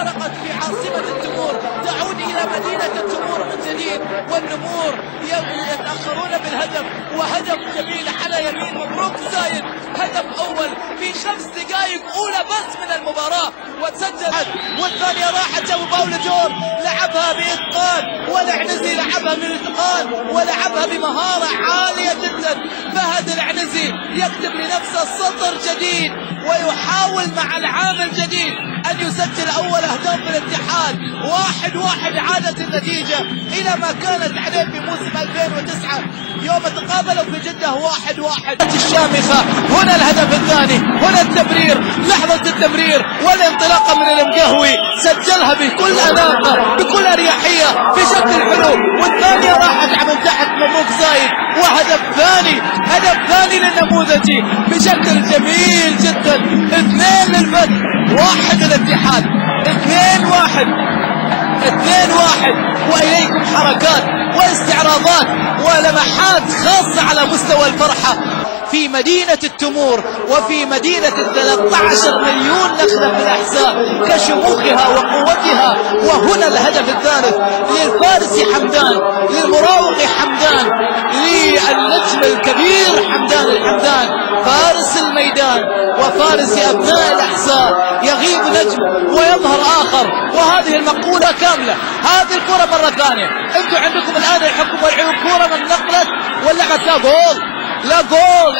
انطلقت في عاصمة التمور تعود إلى مدينة التمور من جديد، والنمور يتأخرون بالهدف، وهدف جميل على يمين مبروك زايد، هدف أول في 5 دقائق أولى بس من المباراة، وتسجل والثانية راحت أبو باولدور لعبها بإتقان، والعنزي لعبها بإتقان ولعبها بمهارة عالية جدا. فهد العنزي يكتب لنفسه سطر جديد ويحاول مع العام الجديد أن يسجل أول أهداف الاتحاد. 1-1 عادت النتيجة إلى ما كانت عليه في موسم 2009 يوم تقابلوا في جدة 1-1. الشامخة هنا الهدف الثاني، هنا التمرير، لحظة التمرير والانطلاقة من المقهوي، سجلها بكل أناقة بكل أريحية بشكل حلو، والثانية راحت من تحت مبروك زايد، وهدف ثاني، هدف ثاني للنموذجي بشكل جميل جدا. 2 للفتح، 1 للاتحاد، 2-1 وإليكم حركات واستعراضات ولمحات خاصة على مستوى الفرحة في مدينة التمور وفي مدينة 13 مليون نخلة في الأحساء كشموخها وقوتها. وهنا الهدف الثالث للفارس حمدان، للمراوغ حمدان، للنجم الكبير حمدان الحمدان، فارس الميدان وفارس أبناء الأحساء. يغيب نجم ويظهر آخر، وهذه المقولة كاملة. هذه الكرة مرة ثانية، انتم عندكم الآن الحكم والعيون، كرة من نقلت واللعبة لا جول، لا جول،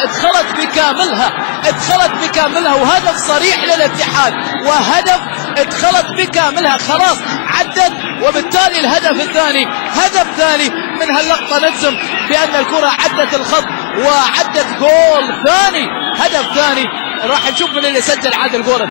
ادخلت بكاملها وهدف صريح للاتحاد، وهدف ادخلت بكاملها، خلاص عدت. وبالتالي الهدف الثاني هدف ثاني من هاللقطة، نجزم بأن الكرة عدت الخط وعدت جول ثاني، هدف ثاني. راح نشوف من اللي سجل عاد الجول.